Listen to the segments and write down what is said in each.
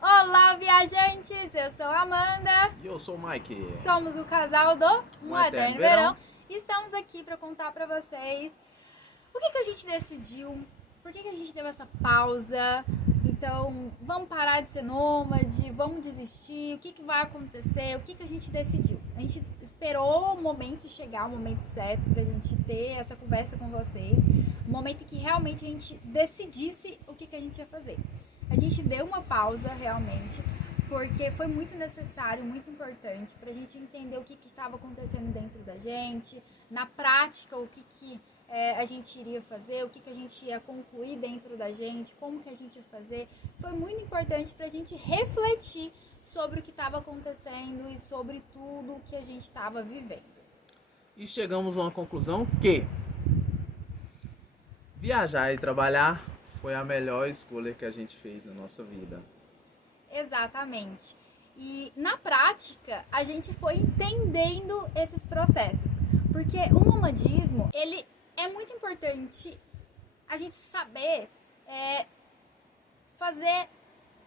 Olá, viajantes! Eu sou a Amanda. E eu sou o Mike. Somos o casal do Um Eterno Verão. E estamos aqui para contar para vocês o que a gente decidiu, por que a gente deu essa pausa. Então, vamos parar de ser nômade, vamos desistir, o que vai acontecer, o que a gente decidiu. A gente esperou o momento chegar, o momento certo pra gente ter essa conversa com vocês, o momento que realmente a gente decidisse o que a gente ia fazer. A gente deu uma pausa realmente, porque foi muito necessário, muito importante pra gente entender o que estava acontecendo dentro da gente, na prática, o que a gente iria fazer, o que a gente ia concluir dentro da gente, como que a gente ia fazer. Foi muito importante pra gente refletir sobre o que estava acontecendo e sobre tudo que a gente estava vivendo. E chegamos a uma conclusão que viajar e trabalhar foi a melhor escolha que a gente fez na nossa vida. Exatamente. E na prática, a gente foi entendendo esses processos. Porque o nomadismo, ele é muito importante a gente saber fazer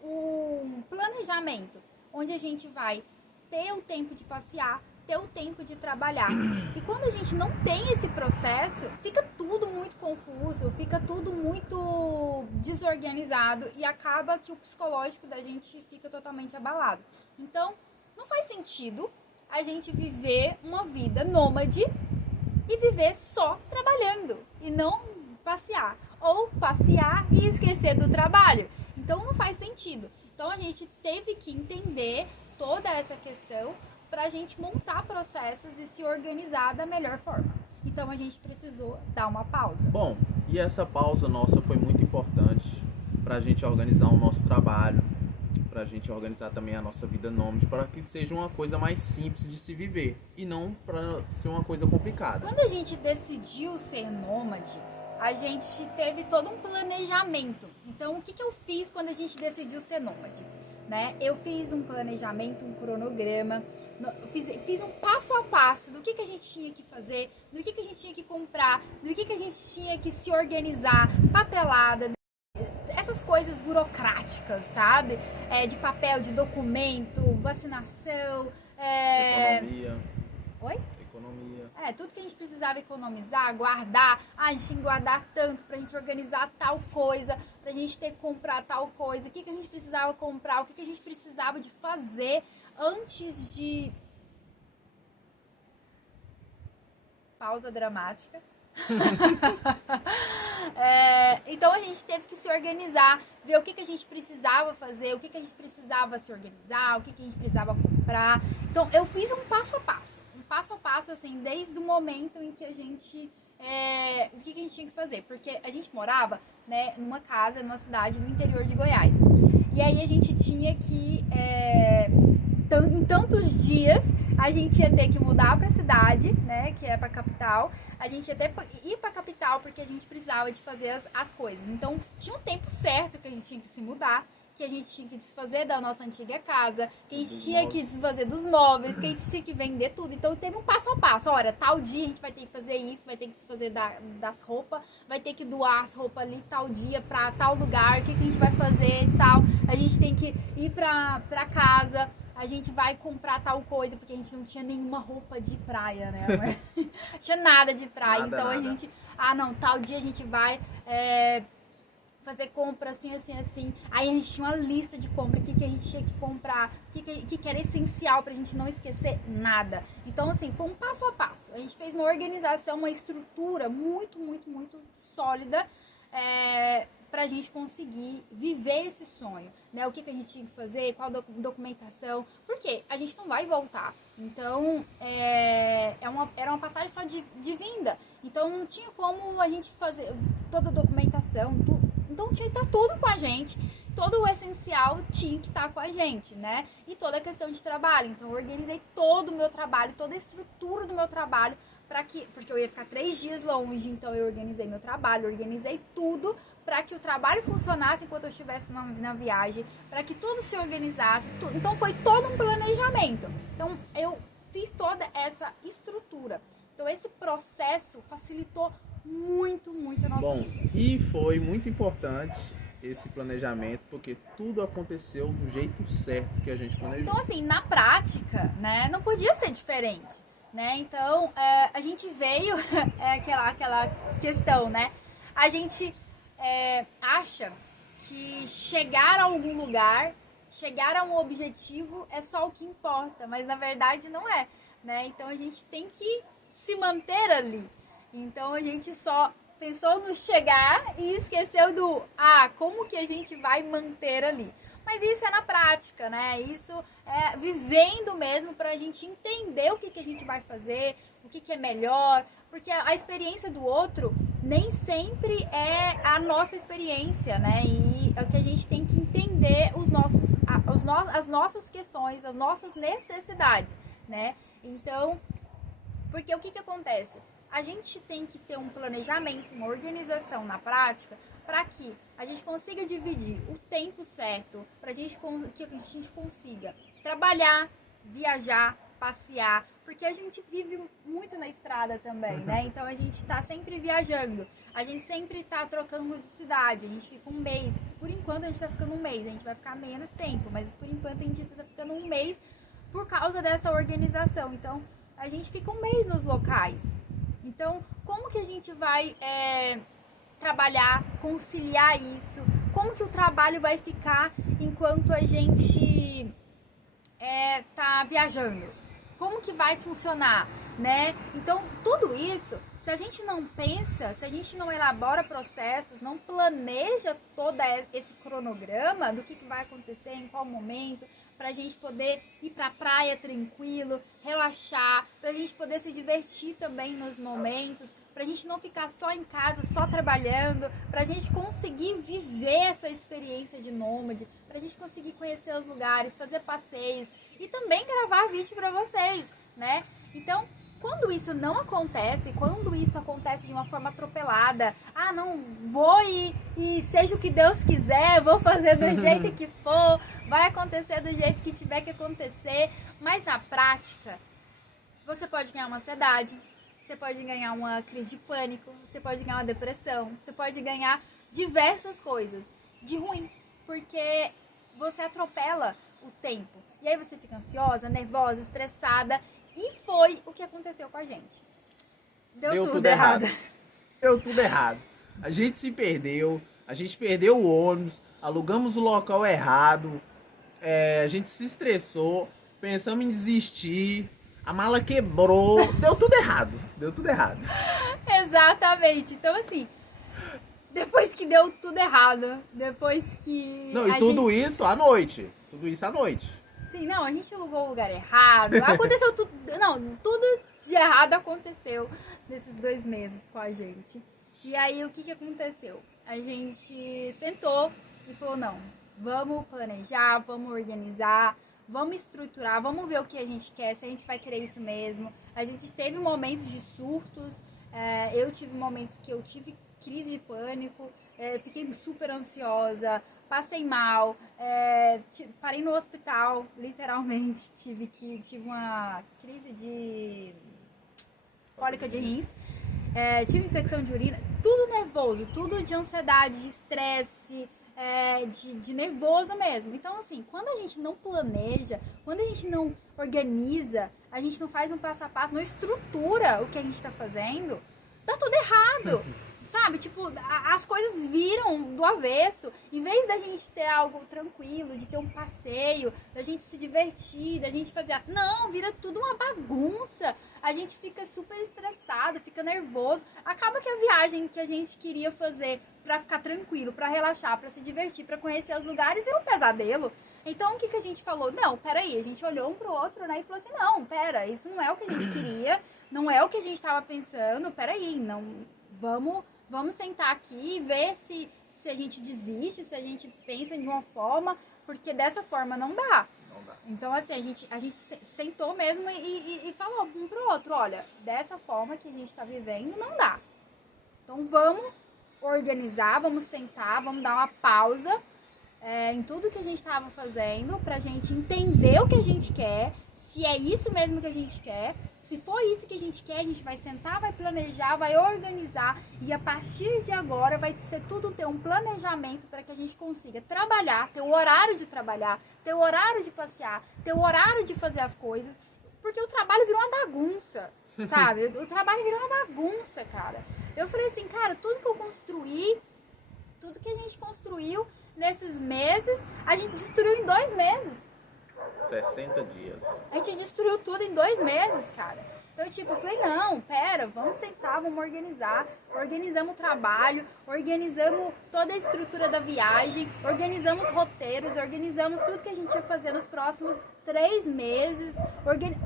um planejamento, onde a gente vai ter o tempo de passear, ter o tempo de trabalhar. E quando a gente não tem esse processo, fica tudo muito confuso, fica tudo muito desorganizado e acaba que o psicológico da gente fica totalmente abalado. Então, não faz sentido a gente viver uma vida nômade e viver só trabalhando e não passear, ou passear e esquecer do trabalho. Então não faz sentido. Então a gente teve que entender toda essa questão para a gente montar processos e se organizar da melhor forma. Então a gente precisou dar uma pausa. Bom, e essa pausa nossa foi muito importante para a gente organizar o nosso trabalho, para a gente organizar também a nossa vida nômade, para que seja uma coisa mais simples de se viver e não para ser uma coisa complicada. Quando a gente decidiu ser nômade, a gente teve todo um planejamento. Então, o que eu fiz quando a gente decidiu ser nômade? Né? Eu fiz um planejamento, um cronograma, fiz um passo a passo do que a gente tinha que fazer, do que a gente tinha que comprar, do que a gente tinha que se organizar, papelada, essas coisas burocráticas, sabe? De papel, de documento, vacinação, Economia. Oi? Economia. Tudo que a gente precisava economizar, guardar. A gente tinha que guardar tanto pra gente organizar tal coisa, pra gente ter que comprar tal coisa. O que a gente precisava comprar, o que a gente precisava de fazer antes de... Pausa dramática. Então a gente teve que se organizar, ver o que a gente precisava fazer, o que a gente precisava se organizar, o que a gente precisava comprar. Então eu fiz um passo a passo, assim, desde o momento em que a gente o que a gente tinha que fazer, porque a gente morava, né, numa casa, numa cidade no interior de Goiás, e aí a gente tinha que em tantos dias a gente ia ter que mudar para a cidade, né, que é para a capital. A gente ia ter que ir para a capital porque a gente precisava de fazer as coisas. Então, tinha um tempo certo que a gente tinha que se mudar, que a gente tinha que desfazer da nossa antiga casa, que a gente tinha que desfazer dos móveis, que a gente tinha que vender tudo. Então, teve um passo a passo. Olha, tal dia a gente vai ter que fazer isso, vai ter que desfazer das roupas, vai ter que doar as roupas ali tal dia para tal lugar, o que a gente vai fazer e tal. A gente tem que ir para casa. A gente vai comprar tal coisa, porque a gente não tinha nenhuma roupa de praia, né? Não tinha nada de praia. Nada, então nada. A gente, não, tal dia a gente vai fazer compra assim, assim, assim. Aí a gente tinha uma lista de compra, o que a gente tinha que comprar, o que era essencial pra gente não esquecer nada. Então, assim, foi um passo a passo. A gente fez uma organização, uma estrutura muito, muito, muito sólida, pra gente conseguir viver esse sonho, né? O que a gente tinha que fazer, qual documentação, porque a gente não vai voltar. Então, era uma passagem só de vinda. Então, não tinha como a gente fazer toda a documentação, tudo. Então, tinha que estar tudo com a gente, todo o essencial tinha que estar com a gente, né? E toda a questão de trabalho. Então, eu organizei todo o meu trabalho, toda a estrutura do meu trabalho, porque eu ia ficar 3 dias longe, então eu organizei meu trabalho, organizei tudo para que o trabalho funcionasse enquanto eu estivesse na viagem, para que tudo se organizasse, tudo. Então foi todo um planejamento. Então eu fiz toda essa estrutura. Então esse processo facilitou muito, muito a nossa vida. E foi muito importante esse planejamento, porque tudo aconteceu do jeito certo que a gente planejou. Então, assim, na prática, né, não podia ser diferente, né? Então, a gente veio, aquela questão, né? A gente acha que chegar a algum lugar, chegar a um objetivo é só o que importa, mas na verdade não é, né? Então, a gente tem que se manter ali. Então, a gente só pensou no chegar e esqueceu do como que a gente vai manter ali. Mas isso é na prática, né? Isso é vivendo mesmo pra gente entender o que a gente vai fazer, o que é melhor, porque a experiência do outro nem sempre é a nossa experiência, né? E é o que a gente tem que entender as nossas questões, as nossas necessidades, né? Então, porque o que acontece? A gente tem que ter um planejamento, uma organização na prática para que a gente consiga dividir o tempo certo, para que a gente consiga trabalhar, viajar, passear, porque a gente vive muito na estrada também, né? Então a gente está sempre viajando, a gente sempre está trocando de cidade, a gente fica um mês, por enquanto a gente está ficando um mês, a gente vai ficar menos tempo, mas por enquanto a gente está ficando um mês por causa dessa organização. Então a gente fica um mês nos locais. Então, como que a gente vai trabalhar, conciliar isso? Como que o trabalho vai ficar enquanto a gente tá viajando? Como que vai funcionar, né? Então, tudo isso, se a gente não pensa, se a gente não elabora processos, não planeja todo esse cronograma do que vai acontecer, em qual momento, pra gente poder ir pra praia tranquilo, relaxar, pra gente poder se divertir também nos momentos, pra gente não ficar só em casa, só trabalhando, pra gente conseguir viver essa experiência de nômade, pra gente conseguir conhecer os lugares, fazer passeios e também gravar vídeo pra vocês, né? Então, quando isso não acontece, quando isso acontece de uma forma atropelada, não, vou e seja o que Deus quiser, vou fazer do jeito que for, vai acontecer do jeito que tiver que acontecer, mas na prática, você pode ganhar uma ansiedade, você pode ganhar uma crise de pânico, você pode ganhar uma depressão, você pode ganhar diversas coisas de ruim, porque você atropela o tempo. E aí você fica ansiosa, nervosa, estressada, e foi o que aconteceu com a gente. Deu tudo errado. Deu tudo errado. A gente se perdeu, a gente perdeu o ônibus, alugamos o local errado, a gente se estressou, pensamos em desistir, a mala quebrou, deu tudo errado. Deu tudo errado. Exatamente. Então, assim, depois que deu tudo errado, depois que... Não, e tudo isso à noite. Tudo isso à noite. Sim, não, a gente alugou o lugar errado, aconteceu tudo, não, tudo de errado aconteceu nesses 2 meses com a gente. E aí, o que aconteceu? A gente sentou e falou, não, vamos planejar, vamos organizar, vamos estruturar, vamos ver o que a gente quer, se a gente vai querer isso mesmo. A gente teve momentos de surtos, eu tive momentos que eu tive crise de pânico, fiquei super ansiosa, passei mal, parei no hospital, literalmente, tive uma crise de cólica de rins, tive infecção de urina, tudo nervoso, tudo de ansiedade, de estresse, de nervoso mesmo. Então, assim, quando a gente não planeja, quando a gente não organiza, a gente não faz um passo a passo, não estrutura o que a gente tá fazendo, tá tudo errado. Sabe, tipo, as coisas viram do avesso. Em vez da gente ter algo tranquilo, de ter um passeio, da gente se divertir, da gente fazer... Não, vira tudo uma bagunça. A gente fica super estressado, fica nervoso. Acaba que a viagem que a gente queria fazer pra ficar tranquilo, pra relaxar, pra se divertir, pra conhecer os lugares, vira um pesadelo. Então, o que a gente falou? Não, peraí, a gente olhou um pro outro, né, e falou assim, não, pera, isso não é o que a gente queria, não é o que a gente tava pensando, peraí, não, vamos sentar aqui e ver se a gente desiste, se a gente pensa de uma forma, porque dessa forma não dá. Não dá. Então, assim, a gente sentou mesmo e falou um pro outro, olha, dessa forma que a gente tá vivendo, não dá. Então, vamos organizar, vamos sentar, vamos dar uma pausa em tudo que a gente estava fazendo, pra gente entender o que a gente quer, se é isso mesmo que a gente quer. Se for isso que a gente quer, a gente vai sentar, vai planejar, vai organizar, e a partir de agora vai ser tudo ter um planejamento para que a gente consiga trabalhar, ter o horário de trabalhar, ter o horário de passear, ter o horário de fazer as coisas, porque o trabalho virou uma bagunça, sabe? O trabalho virou uma bagunça, cara. Eu falei assim, cara, tudo que eu construí, tudo que a gente construiu nesses meses, a gente destruiu em 2 meses. 60 dias. A gente destruiu tudo em 2 meses, cara. Então, tipo, eu falei, não, pera, vamos sentar, vamos organizar. Organizamos o trabalho, organizamos toda a estrutura da viagem, organizamos roteiros, organizamos tudo que a gente ia fazer nos próximos 3 meses.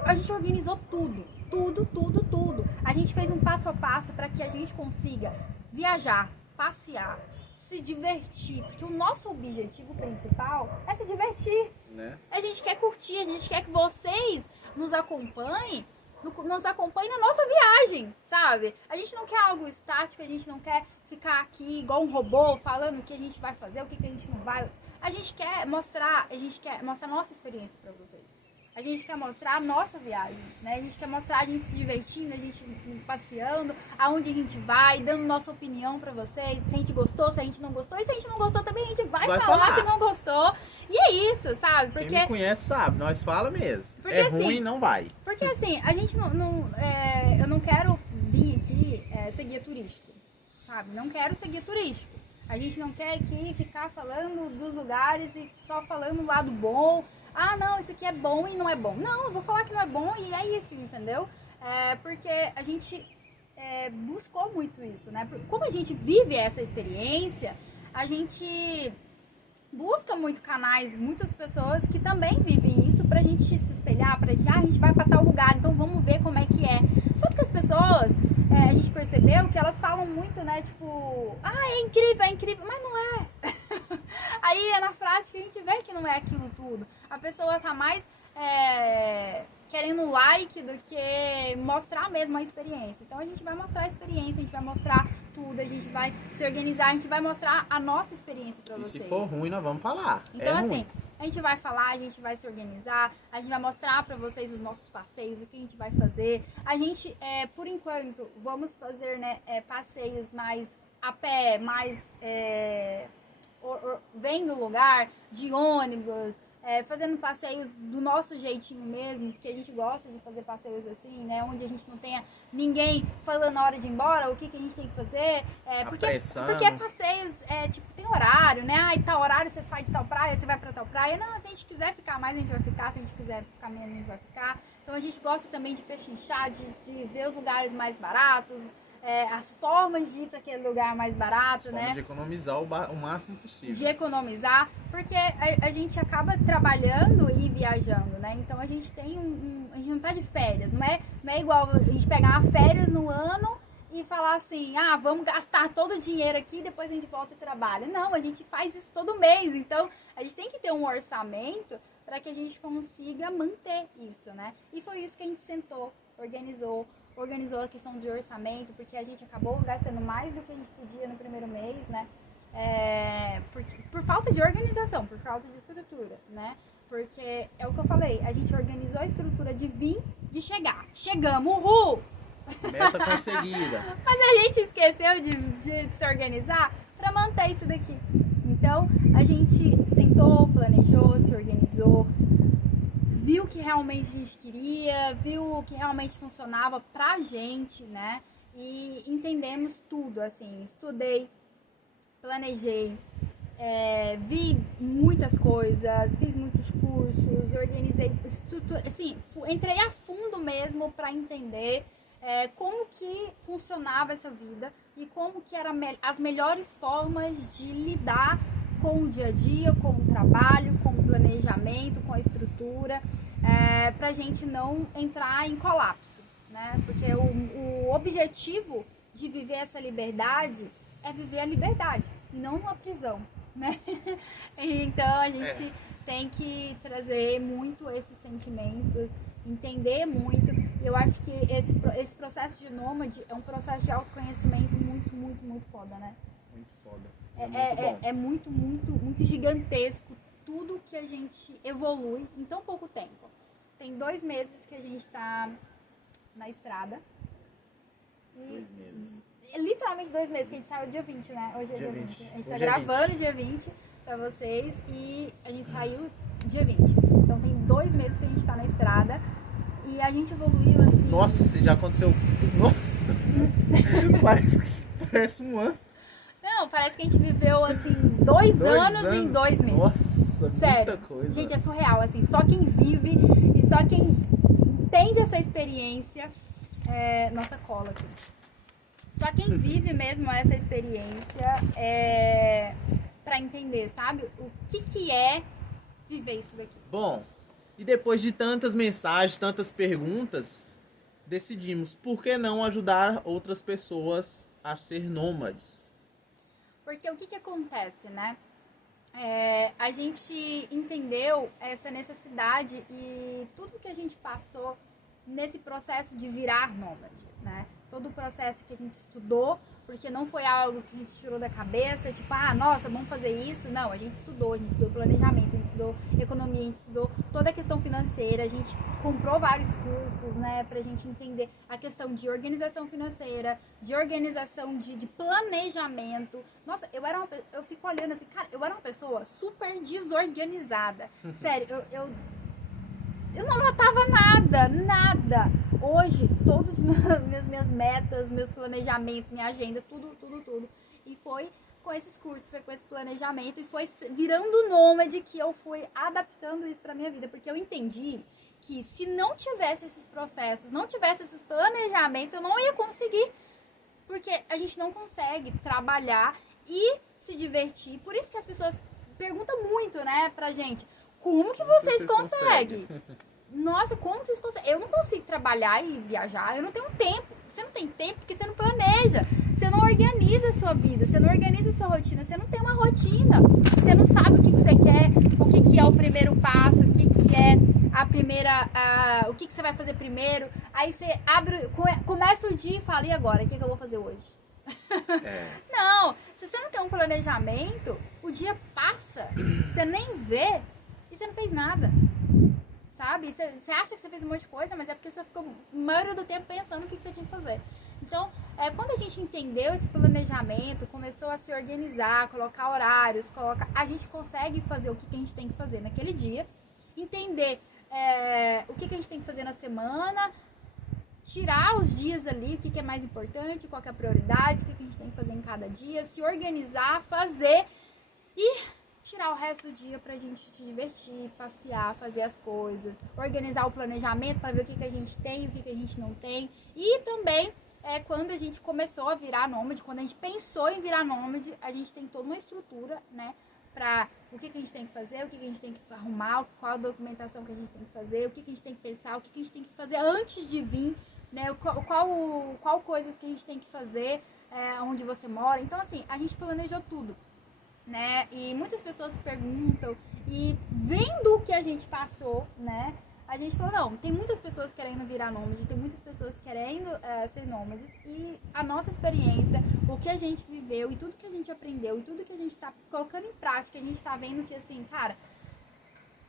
A gente organizou tudo, tudo. A gente fez um passo a passo para que a gente consiga viajar, passear, se divertir, porque o nosso objetivo principal é se divertir, né? A gente quer curtir, a gente quer que vocês nos acompanhem na nossa viagem, sabe? A gente não quer algo estático, a gente não quer ficar aqui igual um robô falando o que a gente vai fazer, o que a gente não vai. A gente quer mostrar a nossa experiência para vocês. A gente quer mostrar a nossa viagem, né? A gente quer mostrar a gente se divertindo, a gente passeando, aonde a gente vai, dando nossa opinião pra vocês, se a gente gostou, se a gente não gostou. E se a gente não gostou também, a gente vai falar que não gostou. E é isso, sabe? Porque quem me conhece sabe, nós fala mesmo. Porque, é assim, ruim, não vai. Porque assim, a gente eu não quero vir aqui ser guia turístico, sabe? Não quero ser guia turístico. A gente não quer aqui ficar falando dos lugares e só falando o lado bom. Ah, não, isso aqui é bom e não é bom. Não, eu vou falar que não é bom e é isso, entendeu? Porque a gente buscou muito isso, né? Como a gente vive essa experiência, a gente busca muito canais, muitas pessoas que também vivem isso pra gente se espelhar, pra gente, a gente vai pra tal lugar, então vamos ver como é que é. Só que as pessoas, a gente percebeu que elas falam muito, né, tipo, é incrível, mas não é. Aí na prática a gente vê que não é aquilo tudo. A pessoa tá mais querendo like do que mostrar mesmo a experiência. Então a gente vai mostrar a experiência, a gente vai mostrar tudo, a gente vai se organizar, a gente vai mostrar a nossa experiência pra vocês. E se for ruim, nós vamos falar. Então assim, ruim. a gente vai falar, a gente vai se organizar, a gente vai mostrar pra vocês os nossos passeios, o que a gente vai fazer. A gente, por enquanto, vamos fazer, né, passeios mais a pé, mais vendo o lugar, de ônibus, fazendo passeios do nosso jeitinho mesmo, porque a gente gosta de fazer passeios assim, né, onde a gente não tenha ninguém falando na hora de ir embora, o que a gente tem que fazer, porque passeios, tipo, tem horário, né, tal horário você sai de tal praia, você vai pra tal praia, não, se a gente quiser ficar mais, a gente vai ficar, se a gente quiser ficar menos, a gente vai ficar. Então a gente gosta também de pechinchar, de ver os lugares mais baratos, as formas de ir para aquele lugar mais barato, né? De economizar o máximo possível. De economizar, porque a gente acaba trabalhando e viajando, né? Então a gente tem a gente não tá de férias, não é igual a gente pegar férias no ano e falar assim, vamos gastar todo o dinheiro aqui e depois a gente volta e trabalha. Não, a gente faz isso todo mês, então a gente tem que ter um orçamento para que a gente consiga manter isso, né? E foi isso que a gente sentou, organizou a questão de orçamento, porque a gente acabou gastando mais do que a gente podia no primeiro mês, né? Por falta de organização, por falta de estrutura, né? Porque é o que eu falei, a gente organizou a estrutura de vir, de chegar. Chegamos, uhul! Meta conseguida. Mas a gente esqueceu de se organizar para manter isso daqui. Então, a gente sentou, planejou, se organizou, viu o que realmente a gente queria, viu o que realmente funcionava pra gente, né? E entendemos tudo, assim, estudei, planejei, vi muitas coisas, fiz muitos cursos, organizei, assim, entrei a fundo mesmo pra entender como que funcionava essa vida e como que eram as melhores formas de lidar com o dia a dia, com o trabalho, com o planejamento, com a estrutura, pra gente não entrar em colapso, né? Porque o objetivo de viver essa liberdade é viver a liberdade, e não uma prisão, né? Então a gente tem que trazer muito esses sentimentos, entender muito. Eu acho que esse processo de nômade é um processo de autoconhecimento muito, muito, muito foda, né? Muito foda. É muito, muito, muito gigantesco tudo que a gente evolui em tão pouco tempo. Tem 2 meses que a gente tá na estrada. 2 meses. Literalmente 2 meses, que a gente saiu dia 20, né? Hoje é dia 20. A gente tá Hoje é gravando 20. dia 20 pra vocês e a gente saiu dia 20. Então tem 2 meses que a gente tá na estrada e a gente evoluiu assim. Nossa, já aconteceu. Nossa! parece um ano. Não, parece que a gente viveu assim 2 anos em 2 meses. Nossa, sério, muita coisa. Gente, é surreal, assim, só quem vive e só quem entende essa experiência nossa cola aqui. Só quem vive mesmo essa experiência pra entender, sabe? O que é viver isso daqui. Bom, e depois de tantas mensagens, tantas perguntas, decidimos por que não ajudar outras pessoas a ser nômades. Porque o que acontece, né? A gente entendeu essa necessidade e tudo que a gente passou nesse processo de virar nômade, né? Todo o processo que a gente estudou, porque não foi algo que a gente tirou da cabeça, tipo, nossa, vamos fazer isso. Não, a gente estudou planejamento, a gente estudou economia, a gente estudou toda a questão financeira, a gente comprou vários cursos, né, pra gente entender a questão de organização financeira, de organização de planejamento. Nossa, eu fico olhando assim, cara, eu era uma pessoa super desorganizada. Sério, eu não anotava nada. Hoje, todas minhas metas, meus planejamentos, minha agenda, tudo. E foi com esses cursos, foi com esse planejamento e foi virando nômade que eu fui adaptando isso pra minha vida. Porque eu entendi que se não tivesse esses processos, não tivesse esses planejamentos, eu não ia conseguir. Porque a gente não consegue trabalhar e se divertir. Por isso que as pessoas perguntam muito, né, pra gente. Como que vocês conseguem? Nossa, como vocês conseguem? Eu não consigo trabalhar e viajar, eu não tenho tempo. Você não tem tempo porque você não planeja. Você não organiza a sua vida, você não organiza a sua rotina, você não tem uma rotina. Você não sabe o que você quer, o que é o primeiro passo, o que é a primeira... o que você vai fazer primeiro. Aí você começa o dia e fala, e agora? O que eu vou fazer hoje? Não, se você não tem um planejamento, o dia passa, você nem vê e você não fez nada, sabe? Você acha que você fez um monte de coisa, mas é porque você ficou a maioria do tempo pensando o que você tinha que fazer. Então, quando a gente entendeu esse planejamento, começou a se organizar, colocar horários, a gente consegue fazer o que a gente tem que fazer naquele dia, entender o que a gente tem que fazer na semana, tirar os dias ali, o que é mais importante, qual que é a prioridade, o que a gente tem que fazer em cada dia, se organizar, fazer e tirar o resto do dia pra gente se divertir, passear, fazer as coisas, organizar o planejamento para ver o que a gente tem, o que a gente não tem. E também, quando a gente começou a virar nômade, quando a gente pensou em virar nômade, a gente tem toda uma estrutura, né, para o que a gente tem que fazer, o que a gente tem que arrumar, qual a documentação que a gente tem que fazer, o que a gente tem que pensar, o que a gente tem que fazer antes de vir, né, qual coisas que a gente tem que fazer onde você mora. Então, assim, a gente planejou tudo, né, e muitas pessoas perguntam, e vendo o que a gente passou, né, a gente falou, não, tem muitas pessoas querendo virar nômade, tem muitas pessoas querendo ser nômades, e a nossa experiência, o que a gente viveu, e tudo que a gente aprendeu, e tudo que a gente tá colocando em prática, a gente tá vendo que, assim, cara,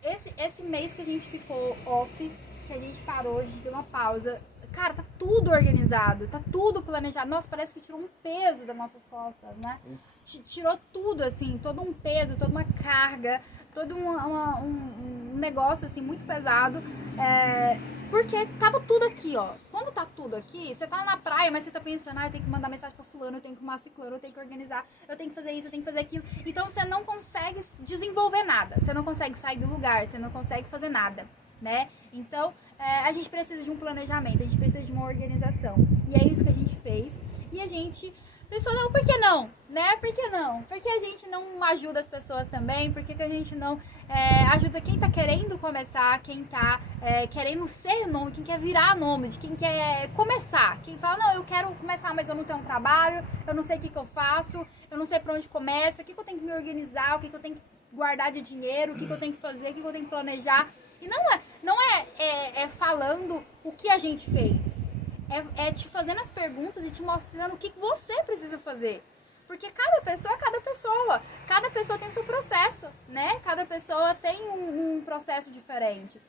esse mês que a gente ficou off, que a gente parou, a gente deu uma pausa, cara, tá tudo organizado, tá tudo planejado. Nossa, parece que tirou um peso das nossas costas, né? Tirou tudo, assim, todo um peso, toda uma carga, todo um negócio, assim, muito pesado. Porque tava tudo aqui, ó. Quando tá tudo aqui, você tá na praia, mas você tá pensando, eu tenho que mandar mensagem pra fulano, eu tenho que arrumar ciclano, eu tenho que organizar, eu tenho que fazer isso, eu tenho que fazer aquilo. Então você não consegue desenvolver nada, você não consegue sair do lugar, você não consegue fazer nada, né? Então, a gente precisa de um planejamento, a gente precisa de uma organização. E é isso que a gente fez. E a gente pensou, não, por que não? Né? Por que não? Por que a gente não ajuda as pessoas também? Por que a gente não ajuda quem tá querendo começar, quem tá querendo ser nômade, quem quer virar nômade, quem quer começar, quem fala, não, eu quero começar, mas eu não tenho um trabalho, eu não sei o que eu faço, eu não sei por onde começa, o que eu tenho que me organizar, o que eu tenho que guardar de dinheiro, o que eu tenho que fazer, o que eu tenho que planejar. E não é falando o que a gente fez. É te fazendo as perguntas e te mostrando o que você precisa fazer. Porque cada pessoa é cada pessoa. Cada pessoa tem o seu processo, né? Cada pessoa tem um processo diferente.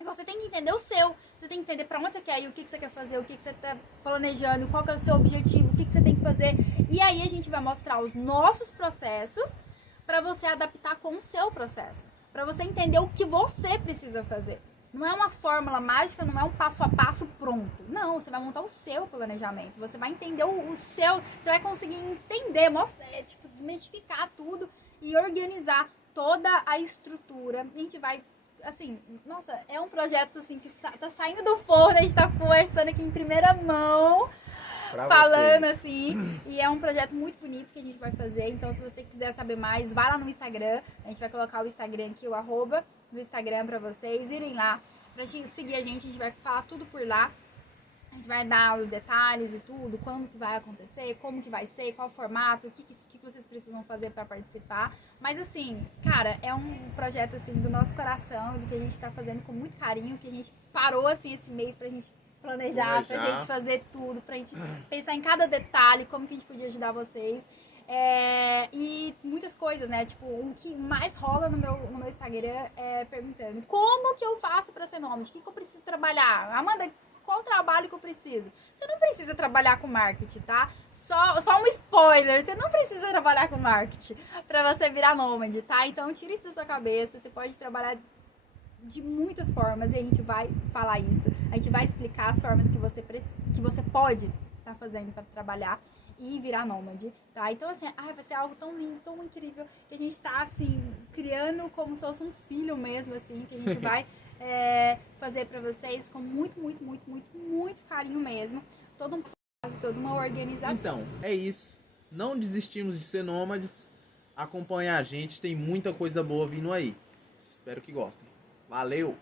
E você tem que entender o seu. Você tem que entender pra onde você quer ir, o que você quer fazer, o que você tá planejando, qual que é o seu objetivo, o que você tem que fazer. E aí a gente vai mostrar os nossos processos pra você adaptar com o seu processo. Pra você entender o que você precisa fazer. Não é uma fórmula mágica, não é um passo a passo pronto. Não, você vai montar o seu planejamento. Você vai entender o seu... Você vai conseguir entender, desmistificar tudo e organizar toda a estrutura. E a gente vai, assim... Nossa, é um projeto, assim, que tá saindo do forno. A gente tá conversando aqui em primeira mão. Pra Falando vocês. assim, e é um projeto muito bonito que a gente vai fazer. Então, se você quiser saber mais, vá lá no Instagram. A gente vai colocar o Instagram aqui, o arroba do Instagram pra vocês irem lá, pra seguir a gente vai falar tudo por lá. A gente vai dar os detalhes e tudo, quando que vai acontecer, como que vai ser, qual formato, o que vocês precisam fazer pra participar. Mas assim, cara, é um projeto assim do nosso coração, do que a gente tá fazendo com muito carinho, que a gente parou assim esse mês pra gente planejar, pra gente fazer tudo, pra gente pensar em cada detalhe, como que a gente podia ajudar vocês. E muitas coisas, né? Tipo, o que mais rola no meu Instagram é perguntando como que eu faço pra ser nômade? O que eu preciso trabalhar? Amanda, qual trabalho que eu preciso? Você não precisa trabalhar com marketing, tá? Só um spoiler, você não precisa trabalhar com marketing pra você virar nômade, tá? Então tira isso da sua cabeça, você pode trabalhar de muitas formas e a gente vai falar isso. A gente vai explicar as formas que você pode estar fazendo para trabalhar e virar nômade, tá? Então, assim, vai ser algo tão lindo, tão incrível, que a gente tá, assim, criando como se fosse um filho mesmo, assim, que a gente vai fazer para vocês com muito, muito, muito, muito, muito carinho mesmo. Todo um processo, toda uma organização. Então, é isso. Não desistimos de ser nômades. Acompanha a gente, tem muita coisa boa vindo aí. Espero que gostem. Valeu!